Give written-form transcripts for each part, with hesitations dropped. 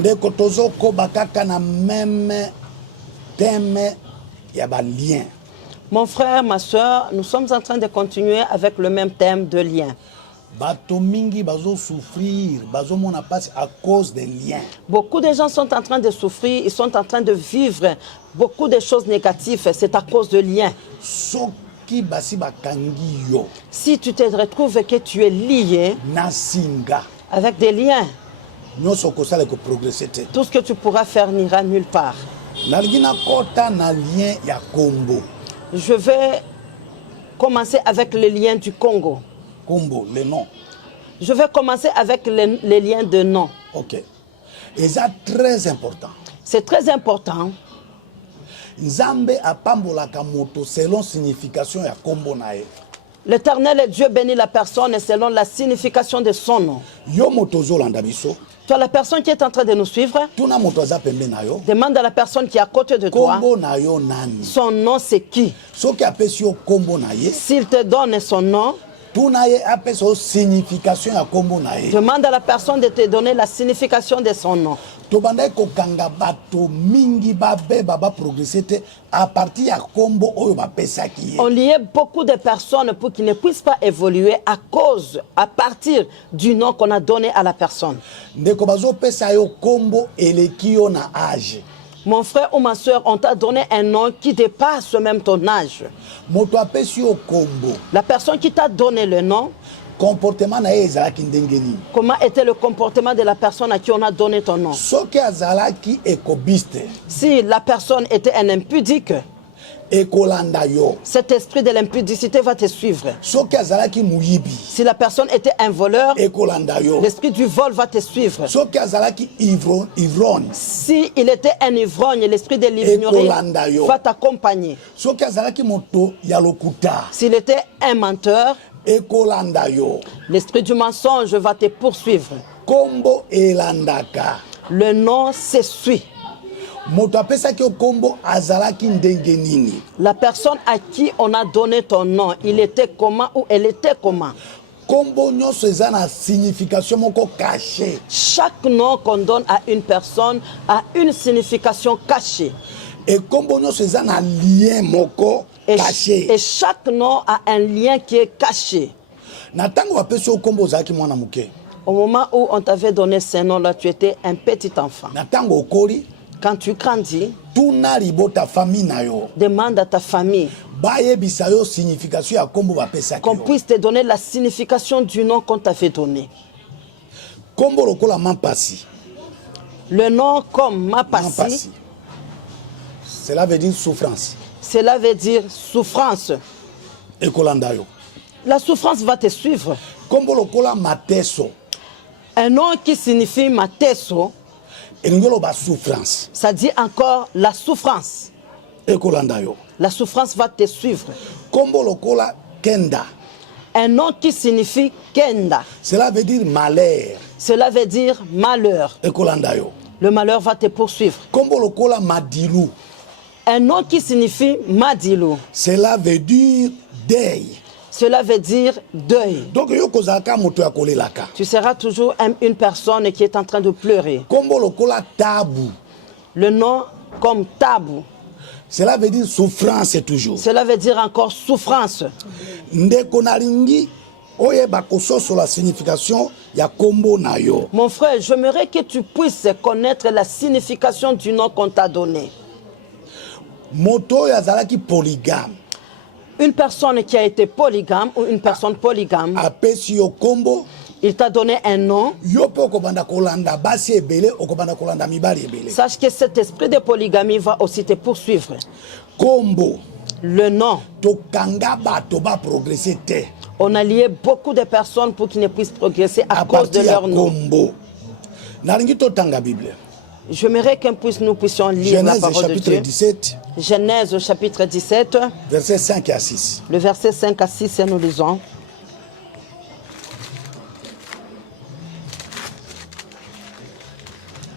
ndeko tozoko bakaka na même thème ya ba lien. Mon frère, ma soeur, nous sommes en train de continuer avec le même thème de lien. Bato mingi bazo souffrir, bazo mona passe à cause des liens. Beaucoup de gens sont en train de souffrir, ils sont en train de vivre beaucoup de choses négatives, c'est à cause de liens. Soki basi bakangi yo. Si tu te retrouves que tu es lié Nasinga. avec des liens, Nyoso kosala ko progresser te. tout ce que tu pourras faire n'ira nulle part. Nalgina kota na lien ya Kombo. Je vais commencer avec le lien du Congo. Kombo, le nom. Je vais commencer avec les liens de nom. Ok. Et ça très important. C'est très important. Nzambe apambolaka moto selon signification ya Kombo nae. L'Éternel Dieu bénit la personne selon la signification de son nom. Yo moto zolanda biso. Toi, la personne qui est en train de nous suivre, Tuna moto za pembe na yo. demande à la personne qui est à côté de toi, Kombo na yo nani. son nom c'est qui. Soki apesi yo Kombo na ye. S'il te donne son nom, Tuna ye apesi yo signification ya Kombo na ye. demande à la personne de te donner la signification de son nom. Tobanda kokanga bato mingi babe baba progresser te à partir ya Kombo oyo bapesaki ye. On liait beaucoup de personnes pour qu'ils ne puissent pas évoluer à partir du nom qu'on a donné à la personne. Ndeko bazo pesa yo Kombo eleki yo na âge. Mon frère ou ma soeur, on t'a donné un nom qui dépasse même ton âge. Moto apesi yo Kombo. La personne qui t'a donné le nom, Comportement na ye ezalaki ndenge nini? comment était le comportement de la personne à qui on a donné ton nom? Soki azalaki ekobiste, Si la personne était un impudique, ekolanda yo. cet esprit de l'impudicité va te suivre. Soki azalaki muyibi, Si la personne était un voleur, ekolanda yo. l'esprit du vol va te suivre. Soki azalaki ivrogne, Si il était un ivrogne, l'esprit de l'ivignerie Ekolanda yo. va t'accompagner. soki azalaki moto ya lokuta, S'il était un menteur, ekolanda yo. l'esprit du mensonge va te poursuivre. Kombo elandaka. Le nom se suit. Moto apesaki yo kombo azalaki ndenge nini? La personne à qui on a donné ton nom, il était comment ou elle était comment? Kombo nyonso eza na signification moko cachée. Chaque nom qu'on donne à une personne a une signification cachée. Et kombo nyonso eza na lien moko caché. Et chaque nom a un lien qui est caché. Na tango bapesi yo kombo ozalaki mwana moke. Au moment où on t'avait donné ce nom-là, tu étais un petit enfant. Na tango okoli, Quand tu grandis, tuna libota famille na yo. demande à ta famille Bayebisa yo signification ya kombo bapesaki qu'on yo. puisse te donner la signification du nom qu'on t'avait donné. Kombo lokola mampasi. Le nom comme Mapasi, Mampasi. Cela veut dire souffrance. cela veut dire souffrance. Ekolanda yo. La souffrance va te suivre. Kombo lokola mateso. Un nom qui signifie Mateso, Elingelo ba souffrance. ça dit encore la souffrance. Ekolanda yo. La souffrance va te suivre. Kombo lokola kenda. Un nom qui signifie Kenda, Cela veut dire malheur. cela veut dire malheur. Ekolanda yo. Le malheur va te poursuivre. Kombo lokola madilu. Un nom qui signifie Madilu, Cela veut dire deuil. cela veut dire deuil. Donc yo kozaka moto ya kolelaka. Tu seras toujours une personne qui est en train de pleurer. Kombo lokola tabu. Le nom comme Tabou, Cela veut dire souffrance toujours. cela veut dire encore souffrance. Ndeko nalingi oyeba kososo la signification ya kombo na yo. Mon frère, j'aimerais que tu puisses connaître la signification du nom qu'on t'a donné. Moto ya zalaki polygame. Une personne qui a été polygame ou une personne polygame, Apesi yo kombo. il t'a donné un nom. Yo pe okobanda kolanda basi ebele, okobanda kolanda mibali ebele. Sache que cet esprit de polygamie va aussi te poursuivre. Kombo Le nom. tokanga bato ba progresser te. On a lié beaucoup de personnes pour qu'ils ne puissent progresser à A cause de partir ya leur nom. kombo. Nalingi totanga Bible. J'aimerais nous puissions lire la Genèse parole de chapitre Dieu. 17, Genèse chapitre 17, versets 5 à 6. le verset 5 à 6, nous lisons.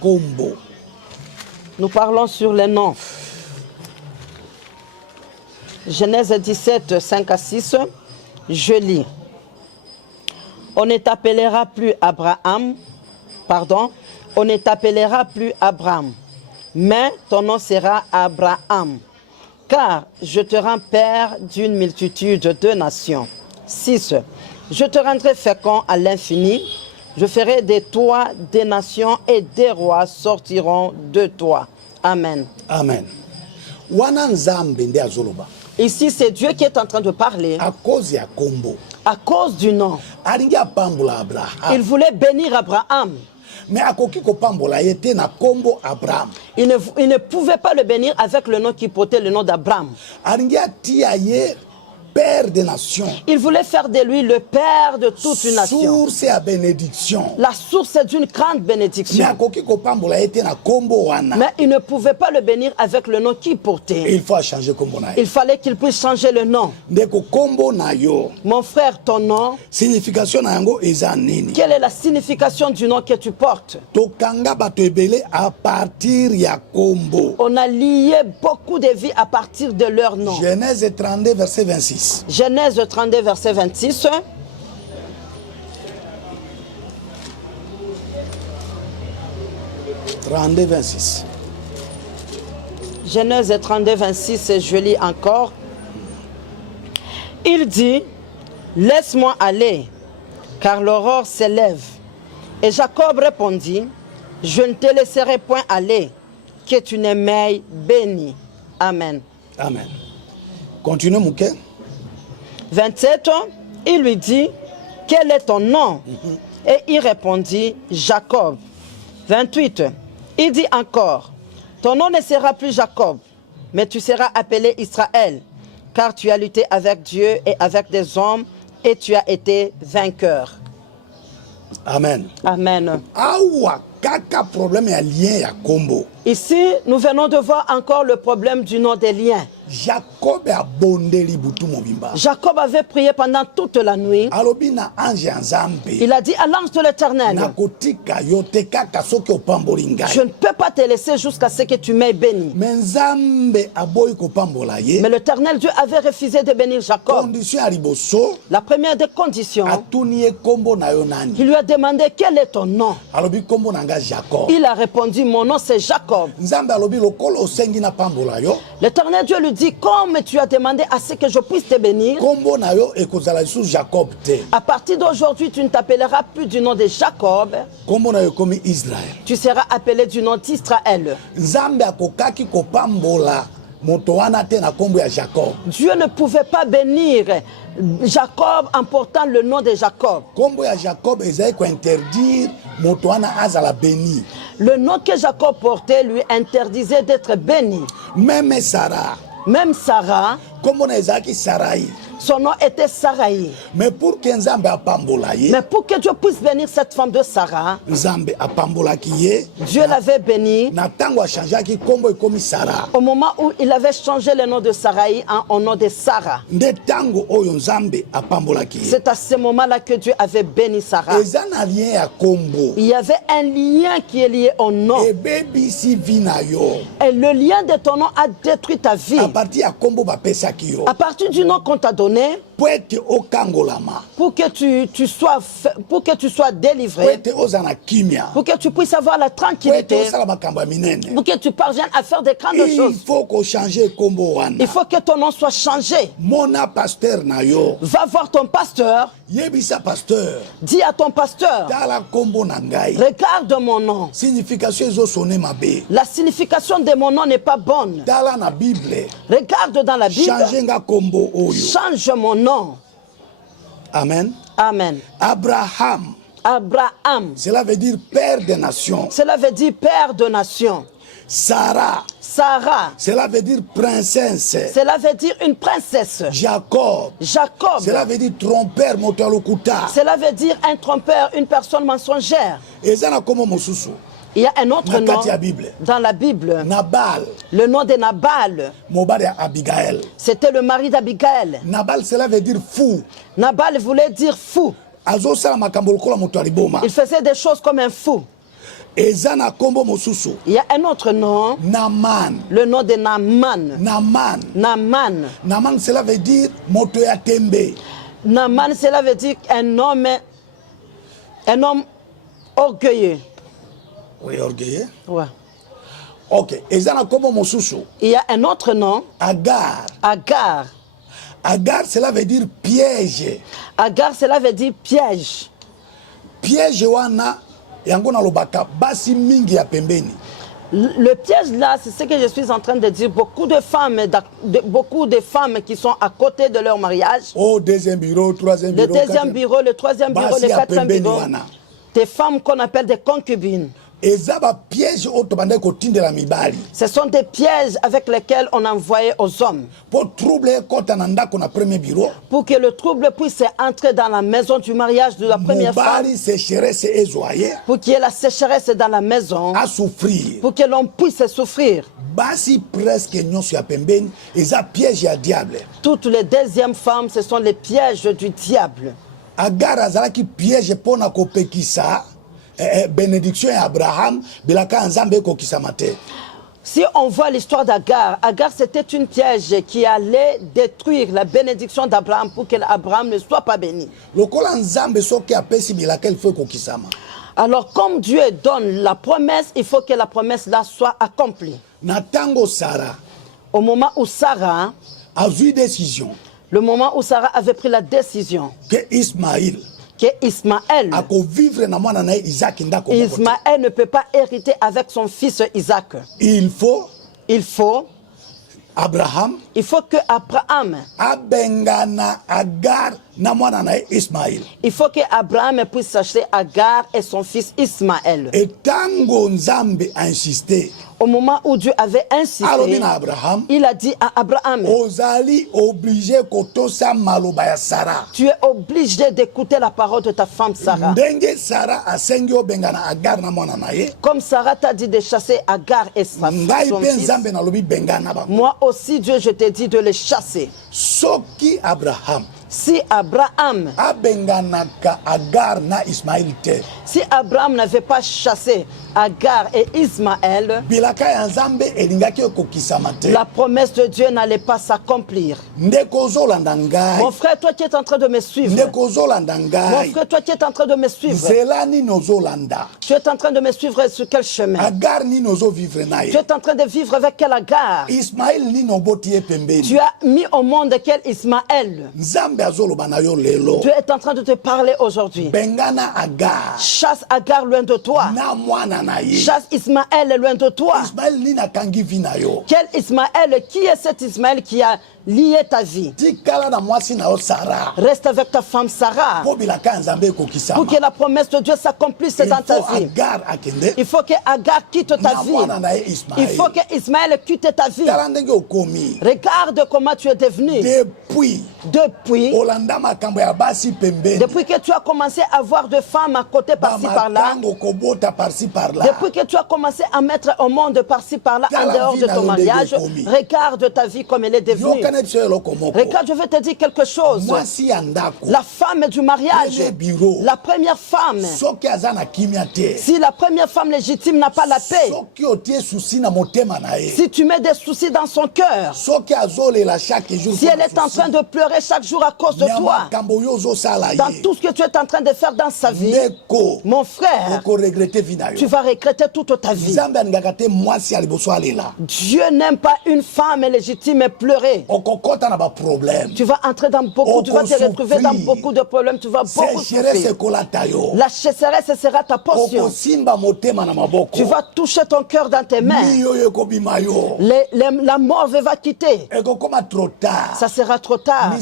Kombo. Nous parlons sur les noms. Genèse 17, 5 à 6, je lis. On ne t'appellera plus Abraham, On ne t'appellera plus Abraham, mais ton nom sera Abraham, car je te rends père d'une multitude de nations. 6. Je te rendrai fécond à l'infini, je ferai de toi des nations et des rois sortiront de toi. Amen. Amen. Wana nzambe nde azoloba. Ici, c'est Dieu qui est en train de parler À cause ya kombo. à cause du nom. Alingi apambola Abraham. Il voulait bénir Abraham. Mais akoki kopambola ye te na kombo Abraham. Il ne pouvait pas le bénir avec le nom qui portait le nom d'Abraham. Alingi atia ye père des nations. Il voulait faire de lui le père de toute une nation. Source ya bénédiction. La source est d'une grande Mais bénédiction. akoki kopambola ye te na kombo wana. Mais il ne pouvait pas le bénir avec le nom qu'il portait. Il faut changer kombo na ye. Il fallait qu'il puisse changer le nom. Ndeko kombo na yo. Mon frère, ton nom, Signification na yango eza nini? quelle est la signification du nom que tu portes? Tokanga bato ebele à partir ya kombo. On a lié beaucoup de vies à partir de leur nom. Genèse 32 verset 26. Genèse 32, verset 26. Genèse 32, 26, je lis encore. Il dit, laisse-moi aller, car l'aurore s'élève. Et Jacob répondit, je ne te laisserai point aller, que tu ne m'aies béni. Amen. Amen. Continuez, Mouké. 27, il lui dit, quel est ton nom? Et il répondit, Jacob. 28, il dit encore, ton nom ne sera plus Jacob, mais tu seras appelé Israël, car tu as lutté avec Dieu et avec des hommes, et tu as été vainqueur. Amen. Amen. Awa kaka problème ya lien ya kombo. Ici, nous venons de voir encore le problème du nom des liens. Jacob a bondeli butu mobimba. Jacob avait prié pendant toute la nuit. Alobi na ange ya Nzambe. Il a dit à l'ange de l'Éternel, Nakotika yo te kaka soki opamboli ngai. je ne peux pas te laisser jusqu'à ce que tu m'aies béni. Mais Nzambe aboyi kopambola ye. Mais l'Éternel Dieu avait refusé de bénir Jacob. Condition ya liboso. La première des conditions, Atuni ye kombo na yo nani. il lui a demandé quel est ton nom. Alobi kombo na nga Jacob. Il a répondu, mon nom c'est Jacob. Nzambe alobi lokolo osengi na pambola yo. L'Éternel Dieu lui dit, comme tu as demandé à ce que je puisse te bénir, Kombo na yo ekozala sous Jacob te. à partir d'aujourd'hui, tu ne t'appelleras plus du nom de Jacob, Kombo na yo komi Israël. tu seras appelé du nom d'Israël. Nzambe akokaki kopambola moto wana te na kombo ya Jacob. Dieu ne pouvait pas bénir Jacob en portant le nom de Jacob. Kombo ya Jacob ezali ko interdire moto wana azala béni. Le nom que Jacob portait lui interdisait d'être béni. Même Sarah, Même Sarah, kombo na ezalaki Sarai. son nom était Sarai. Mais pour que Nzambe apambola ye, Mais pour que Dieu puisse bénir cette femme de Sarah, Nzambe apambolaki ye. Dieu l'avait bénie Na tango achangeaki kombo ekomi Sarah. au moment où il avait changé le nom de Sarai en nom de Sarah. Nde tango oyo Nzambe apambolaki ye. C'est à ce moment-là que Dieu avait béni Sarah. Eza na lien ya kombo. Il y avait un lien qui est lié au nom. Ebebisi vi na yo. Et le lien de ton nom a détruit ta vie. A partir ya kombo bapesaki yo. À partir du nom qu'on t'a donné, Po ete okangolama. pour que tu sois Po délivré, ete ozala kimia. pour que tu puisses avoir la Po ete tranquillité, osala makambo ya minene. pour que tu parviennes à faire des grandes Il choses. faut ko changer kombo wana. Il faut que ton nom soit changé. Mona pasteur na yo. Va voir ton pasteur, Yebisa pasteur. dis à ton pasteur, Tala kombo na ngai. regarde mon nom. Signification ezo sonner mabe. La signification de mon nom n'est pas bonne. Tala na Bible. Regarde dans la Bible, Changer nga kombo oyo. change mon nom. Amen. Amen. Abraham. Abraham, Cela veut dire père des nations. cela veut dire père de nation. Sarah. Sarah, Cela veut dire princesse. cela veut dire une princesse. Jacob. Jacob, Cela veut dire trompeur moto lokuta. cela veut dire un trompeur, une personne mensongère. Eza na komo mosusu. Il y a un autre Na nom kati ya Bible. dans la Bible. Nabal. Le nom de Nabal, Mobali ya Abigail. c'était le mari d'Abigail. Nabal cela veut dire fou. Nabal voulait dire fou. Azosala makambo lokola moto aliboma. Il faisait des choses comme un fou. Eza na kombo mosusu. Il y a un autre nom, Naman. le nom de Naaman. Naman. Naaman. Naman cela veut dire moto ya tembe. Naaman, cela veut dire un homme orgueilleux. Oui, orgueilleux. Ouais. Ok. Ezana comme mosusu. Il y a un autre nom, Agar. Agar. Agar, cela veut dire piège. Agar, cela veut dire piège. Piège wana yango na lobaka basi mingi ya pembeni. Le piège là, c'est ce que je suis en train de dire. Beaucoup de femmes qui sont à côté de leur mariage. Au deuxième bureau, troisième Le bureau. deuxième bureau, le troisième bureau, le quatrième bureau. Des femmes qu'on appelle des concubines. Ezaba piège otobande kotindela mibali. Ce sont des pièges avec lesquels on envoyait aux hommes. Pour troubler kota na ndako na premier bureau. Pour que le trouble puisse entrer dans la maison du mariage de la première femme. Mobali sécheresse ezoye. Pour qu'il y ait la sécheresse dans la maison. À souffrir. Pour que l'on puisse souffrir. Basi presque nyonso ya pembeni eza piège ya diable. Toutes les deuxièmes femmes, ce sont les pièges du diable. Agar azalaki piège pona kopekisa bénédiction ya Abraham bilaka nzambe kokisama te. Si on voit l'histoire d'Agar, Agar c'était une piège qui allait détruire la bénédiction d'Abraham pour que Abraham ne soit pas béni. Lokola nzambe soki apesi bilaka il faut kokisama. Alors comme Dieu donne la promesse, il faut que la promesse là soit accomplie. Natango Sarah. Au moment où Sarah a eu décision. Le moment où Sarah avait pris la décision. Que Ismaël. Que Ismaël ne peut pas hériter avec son fils Isaac. Il faut Abraham. Il faut que Abraham abengana Agar na mwana na Ismaël. Il faut que Abraham puisse acheter Agar et son fils Ismaël. Et tango nzambe a insisté. Au moment où Dieu avait insisté, il a dit à Abraham, tu es obligé d'écouter la parole de ta femme Sarah. Comme Sarah t'a dit de chasser Agar et son fils, moi aussi Dieu je t'ai dit de les chasser. Si Abraham si Abraham n'avait pas chassé Agar et Ismaël, la promesse de Dieu n'allait pas s'accomplir. Mon frère, toi qui es en train de me suivre. Mon frère, toi qui es en train de me suivre. Tu es en train de me suivre sur quel chemin? Tu es en train de vivre avec quel Agar? Tu as mis au monde quel Ismaël? Dieu est en train de te parler aujourd'hui. Chasse Agar loin de toi. Chasse Ismaël loin de toi. Quel Ismaël? Qui est cet Ismaël qui a lié ta vie? Reste avec ta femme Sarah. Pour que la promesse de Dieu s'accomplisse dans ta vie. Il faut que Agar quitte ta vie. Il faut que Ismaël quitte ta vie. Regarde comment tu es devenu. Depuis que tu as commencé à avoir des femmes à côté par-ci par-là. Depuis que tu as commencé à mettre au monde par-ci par-là en dehors de ton mariage. Regarde ta vie comme elle est devenue. Regarde, je vais te dire quelque chose. La femme du mariage, la première femme, si la première femme légitime n'a pas la paix, si tu mets des soucis dans son cœur, si elle est en train de pleurer chaque jour à cause de toi, dans tout ce que tu es en train de faire dans sa vie, mon frère, tu vas regretter toute ta vie. Dieu n'aime pas une femme légitime pleurer. Tu vas entrer dans beaucoup, tu vas te retrouver dans beaucoup de problèmes, tu vas beaucoup souffrir. La sécheresse sera ta portion. Tu vas toucher ton cœur dans tes mains. La mort va quitter. Ça sera trop tard.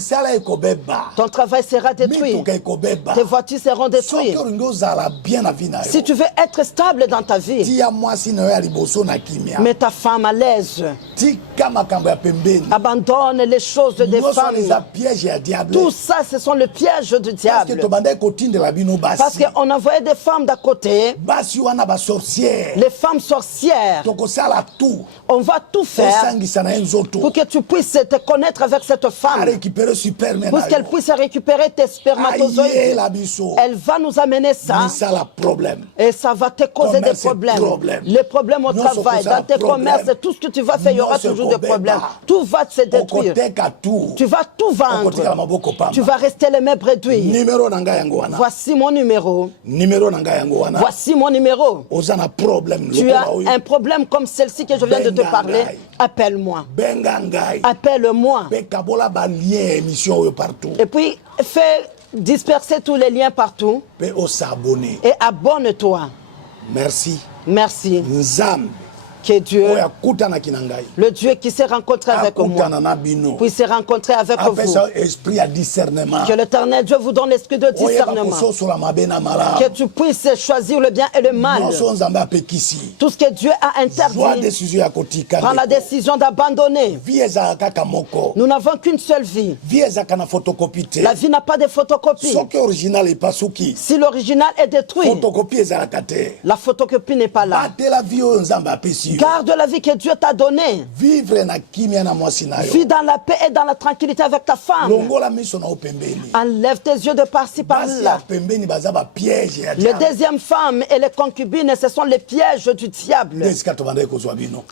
Ton travail sera détruit. Tes voitures seront détruites. Si tu veux être stable dans ta vie, mets ta femme à l'aise. Abandonne les choses des femmes. Tout ça, ce sont les pièges du diable. Parce qu'on envoyait des femmes d'à côté. Les femmes sorcières. On va tout faire pour que tu puisses te connaître avec cette femme. Pour qu'elle puisse récupérer tes spermatozoïdes. Elle va nous amener ça. Et ça va te causer des problèmes. Les problèmes au travail, dans tes commerces, tout ce que tu vas faire, il y aura toujours de problèmes. Tout va se détruire. Tu vas tout vendre. Tu vas rester les mains réduits. Voici mon numéro. Voici mon numéro. Tu as un problème comme celle-ci que je viens de te parler. Appelle-moi. Appelle-moi. Et puis, fais disperser tous les liens partout. Et abonne-toi. Merci. Merci. Que Dieu, le Dieu qui s'est rencontré avec moi, puisse se rencontrer avec vous. Que l'Éternel Dieu vous donne l'esprit de discernement. Que tu puisses choisir le bien et le mal. Tout ce que Dieu a interdit, prends la décision d'abandonner. Nous n'avons qu'une seule vie. La vie n'a pas de photocopie. Si l'original est détruit, la photocopie n'est pas là. Garde la vie que Dieu t'a donnée. Vis dans la paix et dans la tranquillité avec ta femme. Enlève tes yeux de par-ci par-là. Les deuxième femmes et les concubines, ce sont les pièges du diable.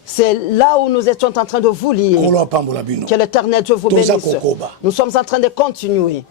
C'est là où nous étions en train de vous lier. Que l'Éternel Dieu vous bénisse. Nous sommes en train de continuer.